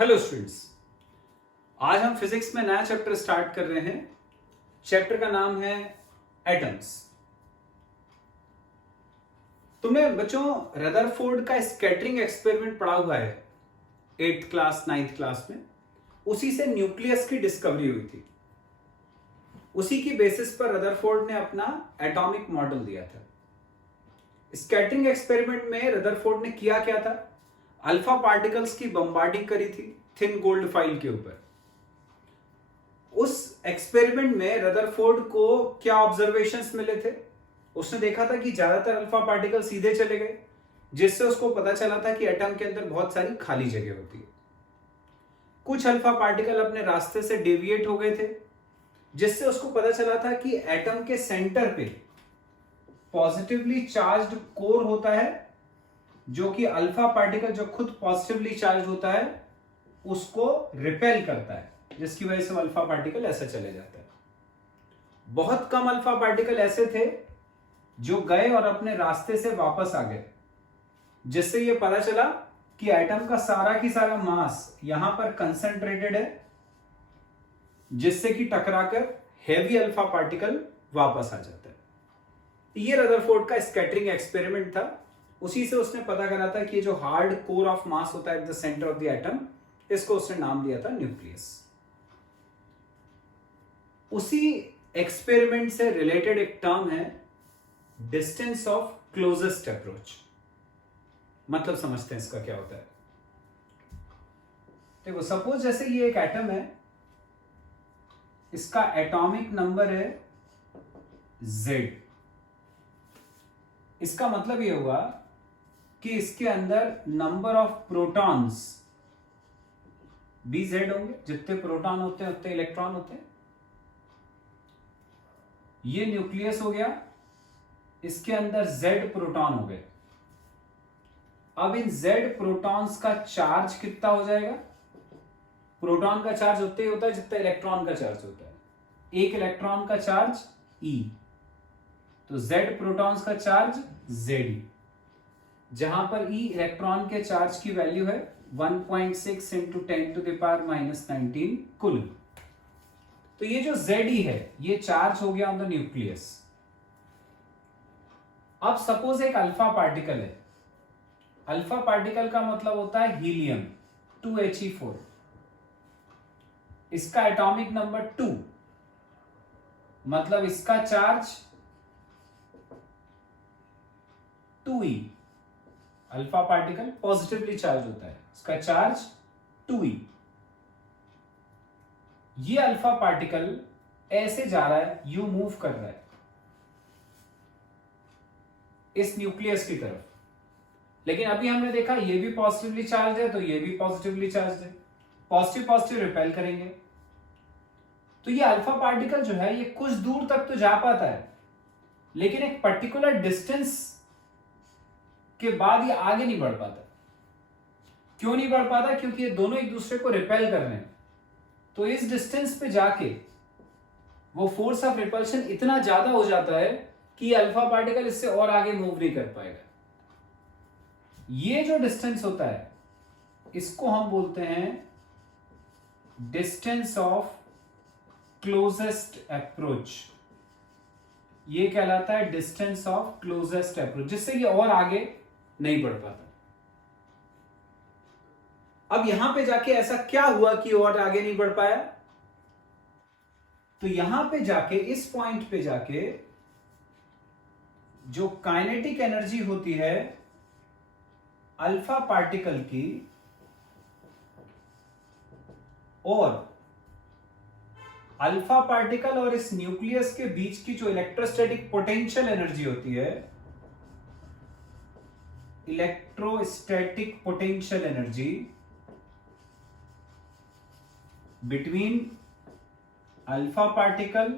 Hello students, आज हम physics में नया चैप्टर स्टार्ट कर रहे हैं। चैप्टर का नाम है एटम्स। तुमने बच्चों रदरफोर्ड का स्कैटरिंग एक्सपेरिमेंट पढ़ा हुआ है 8th क्लास 9th क्लास में। उसी से न्यूक्लियस की डिस्कवरी हुई थी। उसी की बेसिस पर रदरफोर्ड ने अपना एटॉमिक मॉडल दिया था। स्कैटरिंग एक्सपेरिमेंट में रदरफोर्ड ने किया क्या था? अल्फा पार्टिकल्स की बम्बार्डिंग करी थी थिन गोल्ड फाइल के ऊपर। उस एक्सपेरिमेंट में रदरफोर्ड को क्या ऑब्जर्वेशंस मिले थे? उसने देखा था कि ज्यादातर अल्फा पार्टिकल सीधे चले गए, जिससे उसको पता चला था कि एटम के अंदर बहुत सारी खाली जगह होती है। कुछ अल्फा पार्टिकल अपने रास्ते से डेविएट हो गए थे, जिससे उसको पता चला था कि एटम के सेंटर पे पॉजिटिवली चार्ज्ड कोर होता है, जो कि अल्फा पार्टिकल जो खुद पॉजिटिवली चार्ज होता है उसको रिपेल करता है, जिसकी वजह से अल्फा पार्टिकल ऐसे चले जाता है। बहुत कम अल्फा पार्टिकल ऐसे थे जो गए और अपने रास्ते से वापस आ गए, जिससे यह पता चला कि एटम का सारा की सारा मास यहां पर कंसंट्रेटेड है, जिससे कि टकराकर हेवी अल्फा पार्टिकल वापस आ जाता है। यह रदरफोर्ड का स्कैटरिंग एक्सपेरिमेंट था। उसी से उसने पता करा था कि जो हार्ड कोर ऑफ मास होता है at the centre of the atom, इसको उसने नाम दिया था न्यूक्लियस। उसी एक्सपेरिमेंट से रिलेटेड एक टर्म है डिस्टेंस ऑफ क्लोजेस्ट अप्रोच। मतलब समझते हैं इसका क्या होता है। देखो, सपोज जैसे ये एक एटम है, इसका एटॉमिक नंबर है Z। इसका मतलब ये हुआ कि इसके अंदर नंबर ऑफ प्रोटॉन्स भी Z होंगे। जितने प्रोटॉन होते हैं उतने इलेक्ट्रॉन होते हैं। ये न्यूक्लियस हो गया, इसके अंदर Z प्रोटॉन हो गए। अब इन Z प्रोटॉन्स का चार्ज कितना हो जाएगा? प्रोटॉन का चार्ज उतना ही होता है जितना इलेक्ट्रॉन का चार्ज होता है। एक इलेक्ट्रॉन का चार्ज E, तो Z प्रोटॉन्स का चार्ज Ze, जहां पर E इलेक्ट्रॉन के चार्ज की वैल्यू है 1.6 इंटू 10⁻⁻19 कुल। तो ये जो Ze है ये चार्ज हो गया ऑन द न्यूक्लियस। अब सपोज एक अल्फा पार्टिकल है। अल्फा पार्टिकल का मतलब होता है हीलियम 2He4। इसका एटॉमिक नंबर 2, मतलब इसका charge 2E। Alpha particle positively charge होता है, इसका चार्ज 2E। ये अल्फा पार्टिकल ऐसे जा रहा है, यू मूव कर रहा है इस न्यूक्लियस की तरफ। लेकिन अभी हमने देखा ये भी पॉजिटिवली चार्ज है, तो ये भी पॉजिटिवली चार्ज है। पॉजिटिव पॉजिटिव रिपेल करेंगे, तो ये अल्फा पार्टिकल जो है ये कुछ दूर तक तो जा पाता है, लेकिन एक पर्टिकुलर डिस्टेंस के बाद ये आगे नहीं बढ़ पाता। क्यों नहीं बढ़ पाता? क्योंकि ये दोनों एक दूसरे को रिपेल कर रहे हैं। तो इस डिस्टेंस पे जाके वो फोर्स ऑफ रिपल्शन इतना ज्यादा हो जाता है कि अल्फा पार्टिकल इससे और आगे मूव नहीं कर पाएगा। ये जो डिस्टेंस होता है इसको हम बोलते हैं डिस्टेंस ऑफ क्लोजेस्ट अप्रोच। ये कहलाता है डिस्टेंस ऑफ क्लोजेस्ट अप्रोच, जिससे ये और आगे नहीं बढ़ पाता। अब यहां पे जाके ऐसा क्या हुआ कि और आगे नहीं बढ़ पाया? तो यहां पे जाके, इस पॉइंट पे जाके जो काइनेटिक एनर्जी होती है अल्फा पार्टिकल की और अल्फा पार्टिकल और इस न्यूक्लियस के बीच की जो इलेक्ट्रोस्टैटिक पोटेंशियल एनर्जी होती है, electrostatic potential energy between alpha particle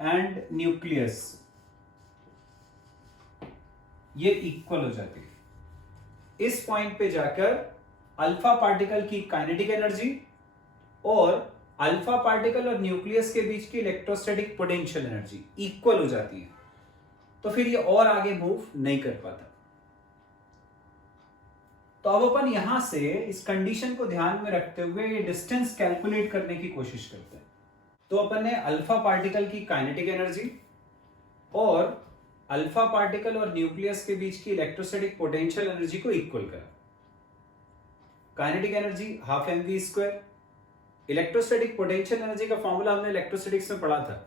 and nucleus, ये इक्वल हो जाती है। इस पॉइंट पे जाकर अल्फा पार्टिकल की काइनेटिक एनर्जी और अल्फा पार्टिकल और न्यूक्लियस के बीच की इलेक्ट्रोस्टैटिक पोटेंशियल एनर्जी इक्वल हो जाती है। तो फिर ये और आगे मूव नहीं कर पाता। तो अब अपन यहां से इस कंडीशन को ध्यान में रखते हुए ये डिस्टेंस कैलकुलेट करने की कोशिश करते हैं। तो अपन ने अल्फा पार्टिकल की काइनेटिक एनर्जी और अल्फा पार्टिकल और न्यूक्लियस के बीच की इलेक्ट्रोस्टैटिक पोटेंशियल एनर्जी को इक्वल करा। Kinetic energy half mv²। Electrostatic potential energy का फॉर्मूला हमने इलेक्ट्रोस्टैटिक्स में पढ़ा था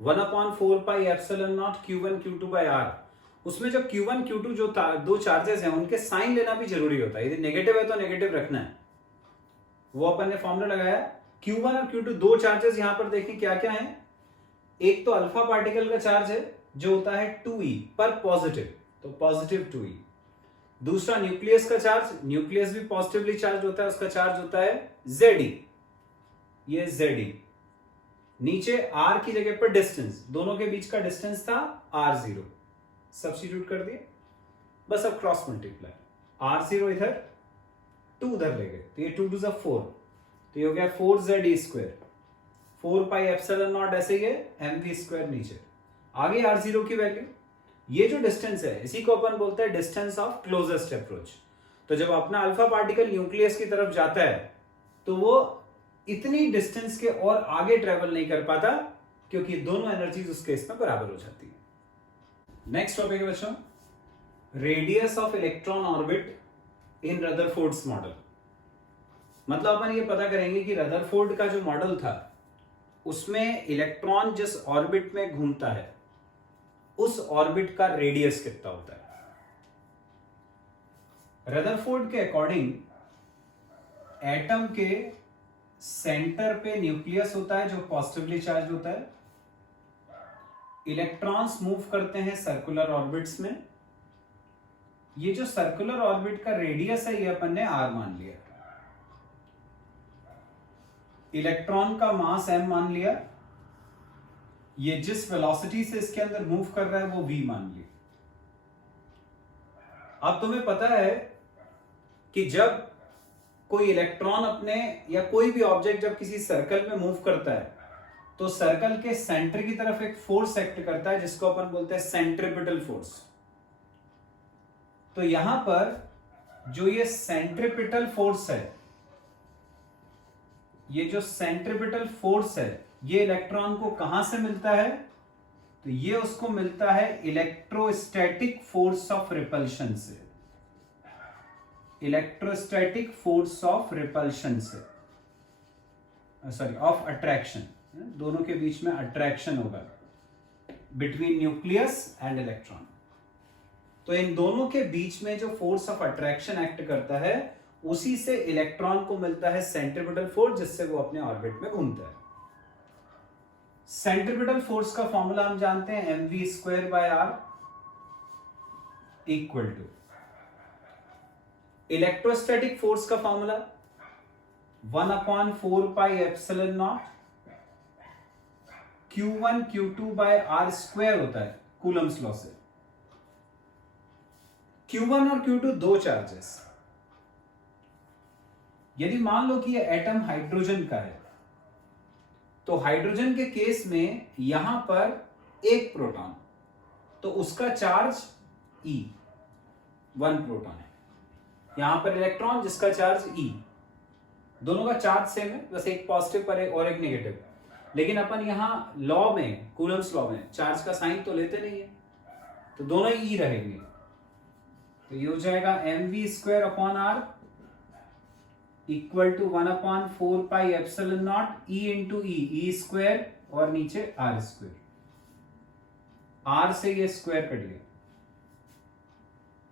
1/4πε0 Q1 Q2/r। उसमें जो Q1 Q2 जो दो चार्जेस हैं उनके साइन लेना भी जरूरी होता है। यदि नेगेटिव है तो नेगेटिव रखना है। वो अपन ने फॉर्मूला लगाया Q1 और Q2 दो चार्जेस यहां पर देखें क्या क्या है। एक तो अल्फा पार्टिकल का चार्ज है जो होता है 2e पर पॉजिटिव, तो पॉजिटिव 2e। दूसरा न्यूक्लियस का चार्ज, न्यूक्लियस भी पॉजिटिवली चार्ज होता है, उसका चार्ज होता है Ze, ये Ze। नीचे r की जगह पर डिस्टेंस, दोनों के बीच का डिस्टेंस था r0, सब्स्टिट्यूट कर दिए, बस अब क्रॉस मल्टीप्लाई, r0 इधर 2 उधर ले गए तो ये 2 2 4, तो ये हो गया 4Ze², 4πε0 ऐसे ही mv² नीचे आगे r0 की वैल्यू। ये जो डिस्टेंस है इसी को अपन बोलते हैं डिस्टेंस ऑफ क्लोजेस्ट अप्रोच। तो जब अपना अल्फा पार्टिकल न्यूक्लियस की तरफ जाता है तो वो इतनी डिस्टेंस के और आगे ट्रेवल नहीं कर पाता क्योंकि दोनों एनर्जीज उस केस में बराबर हो जाती है। नेक्स्ट टॉपिक है बच्चों, radius of electron orbit in Rutherford's model. मतलब अपन ये पता करेंगे कि रदरफोर्ड का जो मॉडल था उसमें इलेक्ट्रॉन जिस ऑर्बिट में घूमता है उस ऑर्बिट का रेडियस कितना होता है। रदरफोर्ड के अकॉर्डिंग एटम के सेंटर पे न्यूक्लियस होता है जो पॉजिटिवली चार्ज होता है। इलेक्ट्रॉन्स मूव करते हैं सर्कुलर ऑर्बिट्स में। ये जो सर्कुलर ऑर्बिट का रेडियस है ये अपन ने r मान लिया। इलेक्ट्रॉन का मास m मान लिया। ये जिस वेलोसिटी से इसके अंदर मूव कर रहा है वो v मान लिया। अब तुम्हें पता है कि जब कोई इलेक्ट्रॉन अपने या कोई भी ऑब्जेक्ट जब किसी सर्कल में मूव करता है तो सर्कल के सेंटर की तरफ एक फोर्स एक्ट करता है जिसको अपन बोलते हैं सेंट्रिपिटल फोर्स। तो यहां पर जो ये सेंट्रिपिटल फोर्स है, ये जो सेंट्रिपिटल फोर्स है ये इलेक्ट्रॉन को कहां से मिलता है, तो ये उसको मिलता है इलेक्ट्रोस्टैटिक फोर्स ऑफ रिपल्शन से। इलेक्ट्रोस्टैटिक फोर्स ऑफ रिपल्शन से, सॉरी ऑफ अट्रैक्शन, दोनों के बीच में अट्रैक्शन होगा बिटवीन न्यूक्लियस एंड इलेक्ट्रॉन। तो इन दोनों के बीच में जो फोर्स ऑफ अट्रैक्शन एक्ट करता है उसी से इलेक्ट्रॉन को मिलता है सेंट्रिपिटल फोर्स जिससे वो अपने ऑर्बिट में घूमता है। सेंट्रिपिटल फोर्स का फॉर्मूला हम जानते हैं mv²/r equal to electrostatic force का फॉर्मूला 1/4πε0 Q1 Q2/r² होता है कूलम्स लॉ से। Q1 और Q2 दो चार्जेस। यदि मान लो कि यह एटम हाइड्रोजन का है तो हाइड्रोजन के केस में यहां पर एक प्रोटॉन, तो उसका चार्ज E, 1 प्रोटॉन है। यहां पर इलेक्ट्रॉन जिसका चार्ज E, दोनों का चार्ज सेम है, बस एक पॉजिटिव पर और एक नेगेटिव। लेकिन अपन यहां लॉ में, कूलम्स लॉ में चार्ज का साइन तो लेते नहीं है तो दोनों ही E रहेंगे। तो ये हो जाएगा mv²/r equal to 1/4πε0 E into e square और नीचे r²। r से ये स्क्वायर कट गया,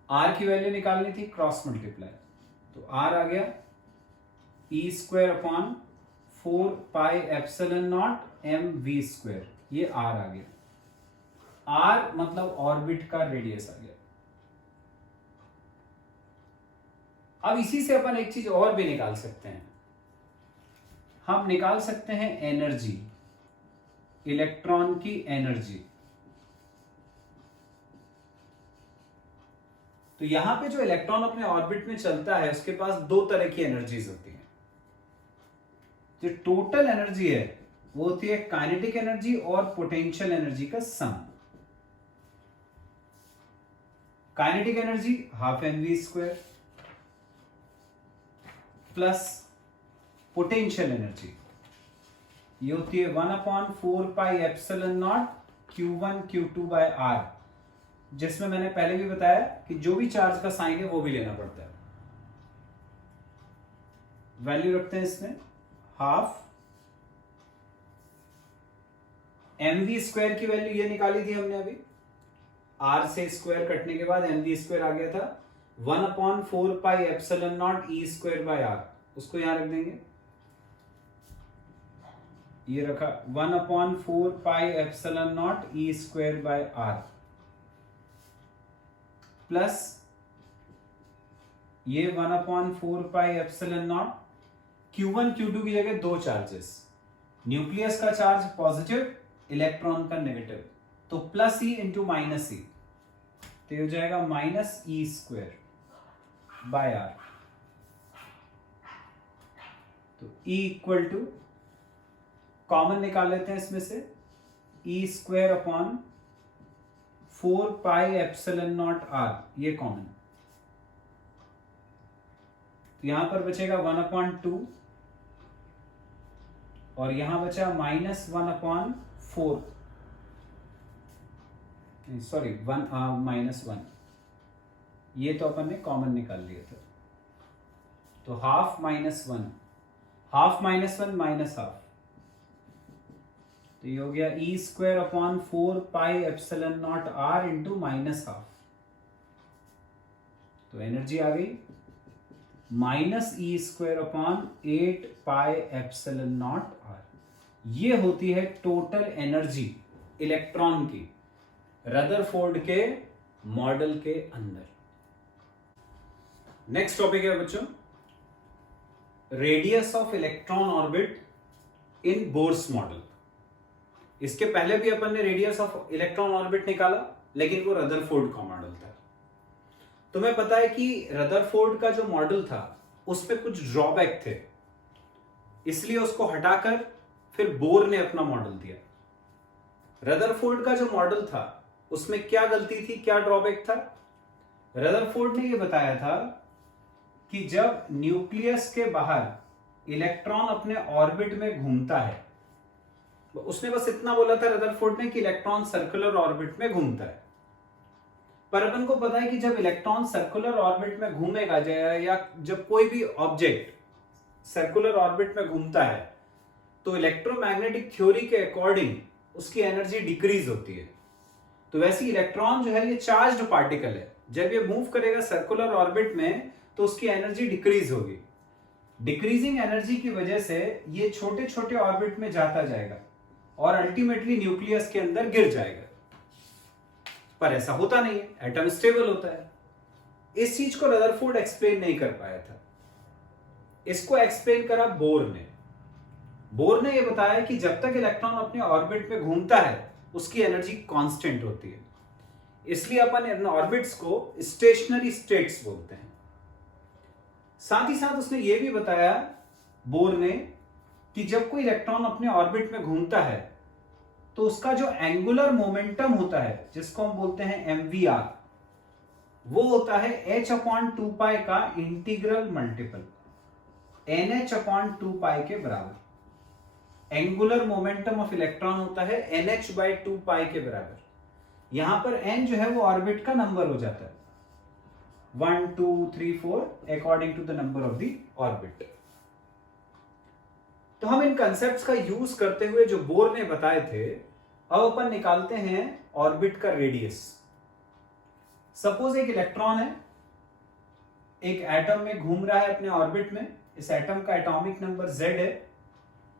r की वैल्यू निकालनी थी, क्रॉस मल्टीप्लाई, तो r आ गया e²/4πε0 mv², ये r आ गया। r मतलब ऑर्बिट का रेडियस आ गया। अब इसी से अपन एक चीज और भी निकाल सकते हैं, हम निकाल सकते हैं एनर्जी, इलेक्ट्रॉन की एनर्जी। तो यहां पे जो इलेक्ट्रॉन अपने ऑर्बिट में चलता है उसके पास दो तरह की एनर्जीज होती हैं। जो टोटल एनर्जी है वो होती है काइनेटिक एनर्जी और पोटेंशियल एनर्जी का sum. Kinetic energy half mv², plus potential energy, ये होती है 1/4πε0 Q1 Q2 बाय R, जिसमें मैंने पहले भी बताया कि जो भी चार्ज का साइन है वो भी लेना पड़ता है। वैल्यू रखते हैं इसमें हाफ mv स्क्वायर की वैल्यू ये निकाली थी हमने अभी, r से स्क्वायर कटने के बाद mv स्क्वायर आ गया था 1/4πε0 E स्क्वायर बाय R, उसको यहां रख देंगे, ये रखा 1/4πε0 E square by R plus ये 1/4πε0 Q1 Q2 की जगह दो चार्जेस, न्यूक्लियस का चार्ज पॉजिटिव, इलेक्ट्रॉन का नेगेटिव, तो plus E into minus E, तो हो जाएगा minus E square by R. तो E इक्वल टू कॉमन निकाल लेते हैं इसमें से, ई स्क्वायर अपॉन 4πε0 R, ये कॉमन, तो यहां पर बचेगा 1/2 और यहां बचा -1/4, सॉरी -1, ये तो अपन ने कॉमन निकाल लिया था, तो हाफ -1, हाफ -1 माइनस हाफ, तो ये हो गया e square upon 4πε0 R into minus half, तो एनर्जी आ गई माइनस ई स्क्वायर अपॉन 8πε0 R। ये होती है टोटल एनर्जी इलेक्ट्रॉन की रदरफोर्ड के मॉडल के अंदर। नेक्स्ट टॉपिक है बच्चों, radius of electron orbit in Bohr's model. इसके पहले भी अपन ने रेडियस ऑफ इलेक्ट्रॉन ऑर्बिट निकाला, लेकिन वो रदरफोर्ड का मॉडल था। तुम्हें पता है कि रदरफोर्ड का जो मॉडल था उसमें कुछ ड्रॉबैक थे, इसलिए उसको हटाकर फिर बोर ने अपना मॉडल दिया। रदरफोर्ड का जो मॉडल था उसमें क्या गलती थी, क्या ड्रॉबैक था? रदरफोर्ड ने यह बताया था कि जब न्यूक्लियस के बाहर इलेक्ट्रॉन अपने ऑर्बिट में घूमता है, उसने बस इतना बोला था रदरफोर्ड ने कि इलेक्ट्रॉन सर्कुलर ऑर्बिट में घूमता है। पर अपन को पता है कि जब इलेक्ट्रॉन सर्कुलर ऑर्बिट में घूमेगा या जब कोई भी ऑब्जेक्ट सर्कुलर ऑर्बिट में घूमता है तो इलेक्ट्रोमैग्नेटिक थ्योरी के अकॉर्डिंग उसकी एनर्जी डिक्रीज होती है। तो वैसे इलेक्ट्रॉन जो है ये चार्ज्ड पार्टिकल है, जब ये मूव करेगा सर्कुलर ऑर्बिट में तो उसकी एनर्जी डिक्रीज होगी। डिक्रीजिंग एनर्जी की वजह से ये छोटे छोटे ऑर्बिट में जाता जाएगा और अल्टीमेटली न्यूक्लियस के अंदर गिर जाएगा। पर ऐसा होता नहीं है, एटम स्टेबल होता है। इस चीज को रदरफोर्ड एक्सप्लेन नहीं कर पाया था, इसको एक्सप्लेन करा बोर ने। बोर ने यह बताया कि जब तक इलेक्ट्रॉन अपने ऑर्बिट में घूमता है उसकी एनर्जी कांस्टेंट होती है, इसलिए अपन इन ऑर्बिट्स को स्टेशनरी स्टेट्स बोलते हैं। साथ ही साथ उसने यह भी बताया बोर ने कि जब कोई इलेक्ट्रॉन अपने ऑर्बिट में घूमता है तो उसका जो एंगुलर मोमेंटम होता है, जिसको हम बोलते हैं mvr, वो होता है h/2π का इंटीग्रल मल्टीपल nh/2π के बराबर। एंगुलर मोमेंटम ऑफ इलेक्ट्रॉन होता है nh/2π के बराबर। यहां पर n जो है वो ऑर्बिट का नंबर हो जाता है, 1 2 3 4 according to the number of the orbit. तो हम इन कंसेप्ट्स का यूज करते हुए जो बोर ने बताए थे, अब अपन निकालते हैं ऑर्बिट का रेडियस। सपोज एक इलेक्ट्रॉन है, एक एटम में घूम रहा है अपने ऑर्बिट में, इस एटम का एटॉमिक नंबर Z है,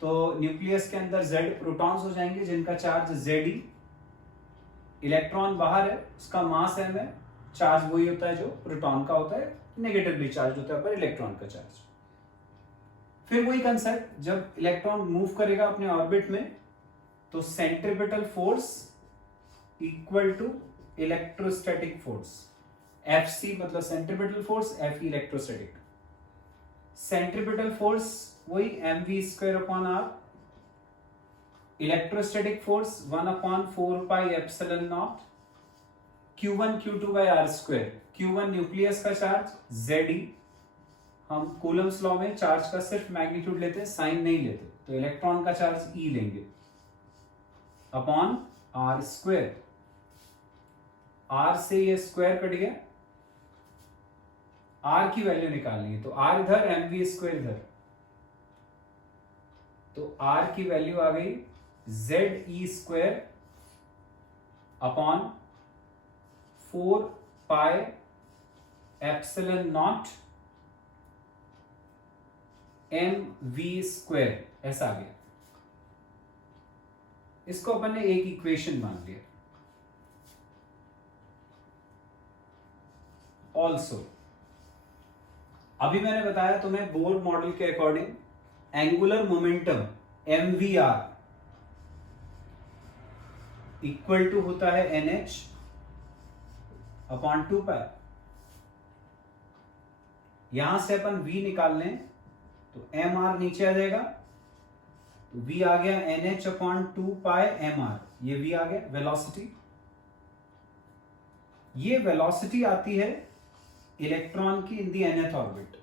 तो न्यूक्लियस के अंदर Z प्रोटॉन्स हो जाएंगे जिनका चार्ज Ze। इलेक्ट्रॉन बाहर है, उसका मास m है, चार्ज वही होता है जो प्रोटॉन का होता है, नेगेटिवली चार्ज होता है पर इलेक्ट्रॉन का चार्ज। फिर वही कंसेप्ट, जब इलेक्ट्रॉन मूव करेगा अपने ऑर्बिट में तो centripetal force equal to electrostatic force, Fc मतलब centripetal force, Fe electrostatic. Centripetal force वही mv²/r, electrostatic force 1/4πε0 Q1 Q2 by r²। Q1 nucleus का चार्ज Ze, हम कूलम्स लॉ में चार्ज का सिर्फ मैग्नीट्यूड लेते हैं, साइन नहीं लेते, तो इलेक्ट्रॉन का चार्ज ई लेंगे अपॉन आर स्क्वायर। आर से ये स्क्वायर कट गया, आर की वैल्यू निकालनी है तो आर इधर, एम वी स्क्वायर इधर, तो आर की वैल्यू आ गई Z E square upon 4 pi epsilon naught M V square, ऐसा आ गया। इसको अपन ने एक इक्वेशन मान लिया। ऑल्सो अभी मैंने बताया तुम्हें बोर मॉडल के according angular momentum M V R equal to होता है एन एच अपॉन 2 पाई। यहां से अपन v निकाल लें तो एम आर नीचे आ जाएगा, v आ गया एन एच अपॉन 2 पाई एम आर, ये v आ गया वेलोसिटी। ये वेलोसिटी आती है इलेक्ट्रॉन की इन दी nth ऑर्बिट।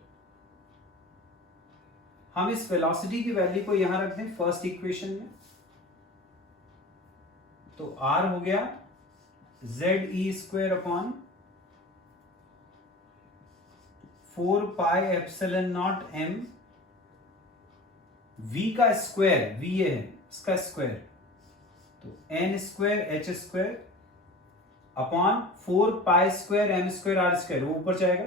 हम इस वेलोसिटी की वैल्यू को यहां रख दें फर्स्ट इक्वेशन में, तो r हो गया Z E square upon 4 pi epsilon naught M, v का स्क्वायर, v ये है इसका स्क्वायर, तो n square H square upon 4 pi square M square R square, वो ऊपर जाएगा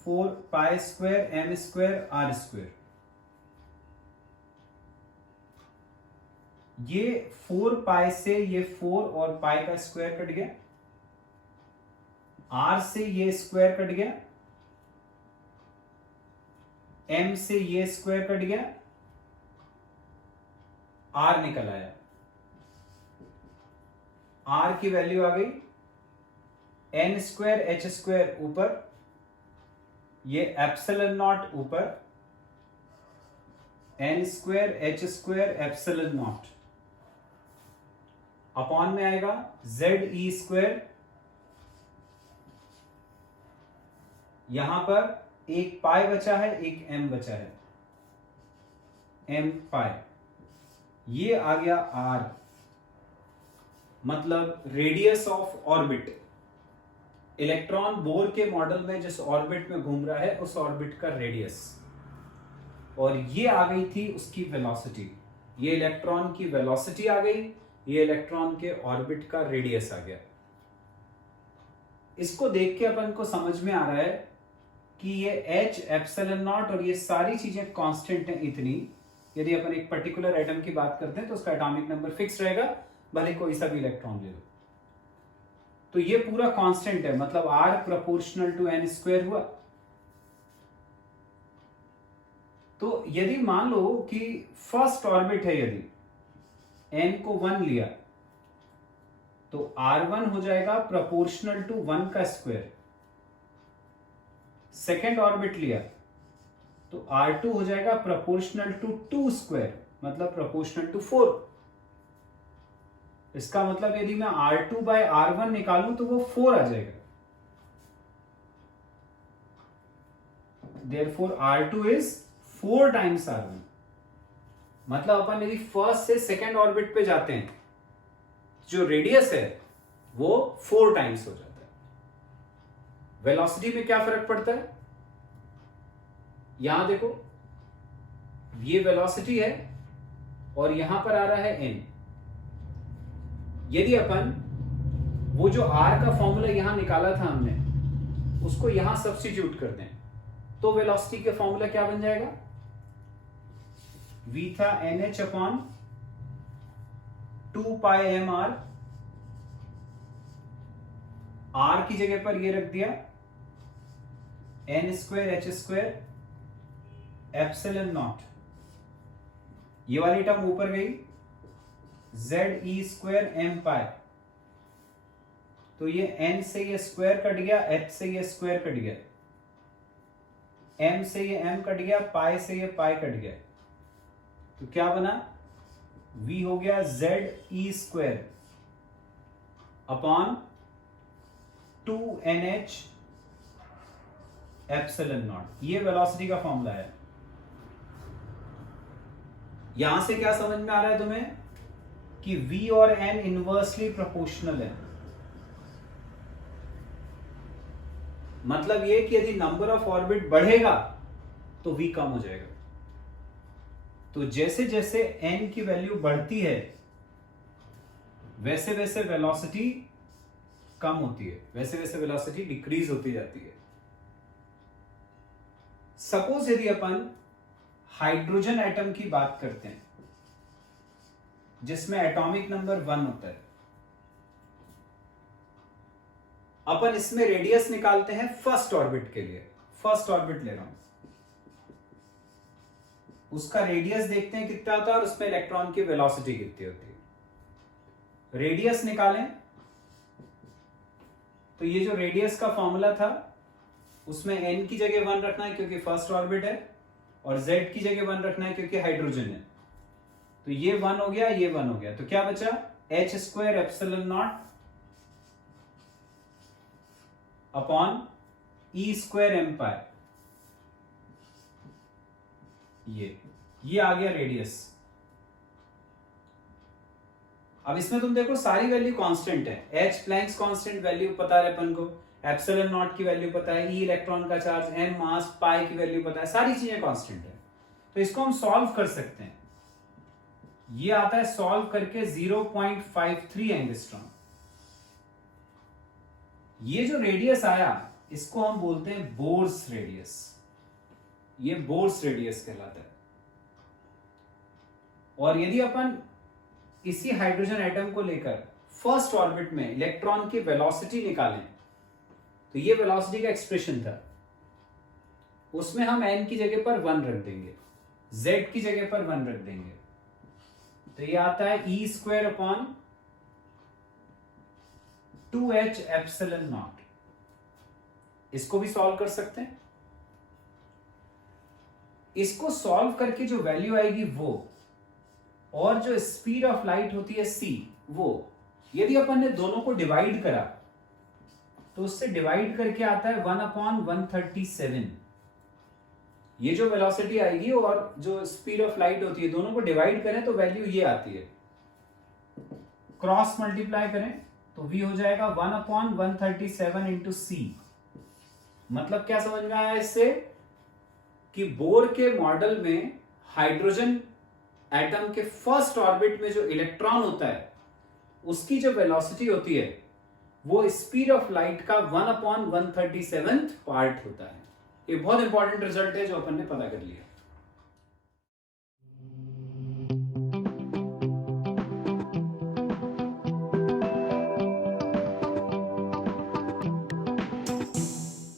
4 pi square M square R square. ये 4 पाई से ये 4 और पाई का स्क्वायर कट गया, आर से ये स्क्वायर कट गया, एम से ये स्क्वायर कट गया, आर निकल आया। आर की वैल्यू आ गई एन स्क्वायर एच स्क्वायर ऊपर, ये एप्सिलॉन नॉट ऊपर, N square H square epsilon naught upon में आएगा जेड ई स्क्वायर। यहां पर एक पाई बचा है, एक एम बचा है, एम पाई, ये आ गया आर, मतलब radius of orbit. Electron bore के मॉडल में जिस ऑर्बिट में घूम रहा है उस ऑर्बिट का रेडियस, और ये आ गई थी उसकी वेलोसिटी। ये इलेक्ट्रॉन की वेलोसिटी आ गई, ये इलेक्ट्रॉन के ऑर्बिट का रेडियस आ गया। इसको देख के अपन को समझ में आ रहा है कि ये एच एप्सिलॉन नॉट और ये सारी चीजें कांस्टेंट हैं इतनी। यदि अपन एक पर्टिकुलर एटम की बात करते हैं तो उसका एटॉमिक नंबर फिक्स रहेगा, भले कोई सा भी इलेक्ट्रॉन ले लो, तो ये पूरा कांस्टेंट है, मतलब R proportional to N square हुआ। तो यदि मान लो कि फर्स्ट ऑर्बिट है, यदि n को 1 लिया तो r1 हो जाएगा प्रोपोर्शनल टू 1 का स्क्वायर। सेकेंड ऑर्बिट लिया तो r2 हो जाएगा प्रोपोर्शनल टू 2 स्क्वायर, मतलब प्रोपोर्शनल टू 4। इसका मतलब यदि मैं r2 बाय r1 निकालूं तो वो 4 आ जाएगा। Therefore r2 is 4 times r1। मतलब अपन यदि फर्स्ट से सेकेंड ऑर्बिट पे जाते हैं, जो रेडियस है वो 4 टाइम्स हो जाता है। वेलोसिटी में क्या फर्क पड़ता है, यहां देखो ये वेलोसिटी है और यहां पर आ रहा है n। यदि अपन वो जो r का फॉर्मूला यहां निकाला था हमने, उसको यहां सब्स्टिट्यूट कर दें तो वेलोसिटी का फॉर्मूला क्या बन जाएगा, v था nh अपॉन 2 पाई एम आर, r की जगह पर ये रख दिया n square H square epsilon not, ये वाली टर्म ऊपर गई जेड ई स्क्वायर एम पाई, तो ये n से ये स्क्वायर कट गया, h से ये स्क्वायर कट गया, m से ये m कट गया, पाई से ये पाई कट गया, तो क्या बना, v हो गया Z E square upon 2nh epsilon not, ये वेलोसिटी का फॉर्मूला है। यहां से क्या समझ में आ रहा है तुम्हें कि v और n इनवर्सली प्रोपोर्शनल है। मतलब ये कि यदि नंबर ऑफ ऑर्बिट बढ़ेगा तो v कम हो जाएगा। तो जैसे जैसे n की वैल्यू बढ़ती है वैसे वैसे वेलोसिटी कम होती है, वैसे वैसे वेलोसिटी डिक्रीज होती जाती है। सपोज यदि अपन हाइड्रोजन एटम की बात करते हैं जिसमें एटॉमिक नंबर 1 होता है, अपन इसमें रेडियस निकालते हैं फर्स्ट ऑर्बिट के लिए। फर्स्ट ऑर्बिट ले रहा हूं, उसका रेडियस देखते हैं कितना होता है और उसमें इलेक्ट्रॉन की वेलोसिटी कितनी होती है। रेडियस निकालें तो ये जो रेडियस का फॉर्मूला था उसमें n की जगह 1 रखना है क्योंकि फर्स्ट ऑर्बिट है, और z की जगह 1 रखना है क्योंकि हाइड्रोजन है। तो ये 1 हो गया, ये 1 हो गया, तो क्या बचा h square epsilon naught upon e square M pi. ये आ गया रेडियस। अब इसमें तुम देखो सारी वैल्यू कांस्टेंट है। h प्लैंक्स कांस्टेंट वैल्यू पता है अपन को, एप्सिलॉन नॉट की वैल्यू पता है, e इलेक्ट्रॉन का चार्ज, m मास, पाई की वैल्यू पता है, सारी चीजें कांस्टेंट है। तो इसको हम सॉल्व कर सकते हैं। ये आता है सॉल्व करके 0.53 एंगस्ट्रॉम। ये जो रेडियस आया इसको हम बोलते हैं बोर्स रेडियस। ये बोर्स रेडियस कहलाता है। और यदि अपन इसी हाइड्रोजन एटम को लेकर फर्स्ट ऑर्बिट में इलेक्ट्रॉन की वेलोसिटी निकालें तो ये वेलोसिटी का एक्सप्रेशन था, उसमें हम n की जगह पर 1 रख देंगे, z की जगह पर 1 रख देंगे, तो ये आता है e square upon 2h epsilon not. इसको भी सॉल्व कर सकते हैं। इसको सॉल्व करके जो वैल्यू आएगी वो, और जो स्पीड ऑफ लाइट होती है c, वो यदि अपन ने दोनों को डिवाइड करा तो उससे डिवाइड करके आता है 1/137। ये जो वेलोसिटी आएगी और जो स्पीड ऑफ लाइट होती है दोनों को डिवाइड करें तो वैल्यू ये आती है। क्रॉस मल्टीप्लाई करें तो v हो जाएगा 1/137 इंटू c। मतलब क्या समझ में आया इससे कि बोर के मॉडल में हाइड्रोजन एटम के फर्स्ट ऑर्बिट में जो इलेक्ट्रॉन होता है उसकी जो वेलोसिटी होती है वो स्पीड ऑफ लाइट का 1/137 पार्ट होता है। ये बहुत इंपॉर्टेंट रिजल्ट है जो अपन ने पता कर लिया।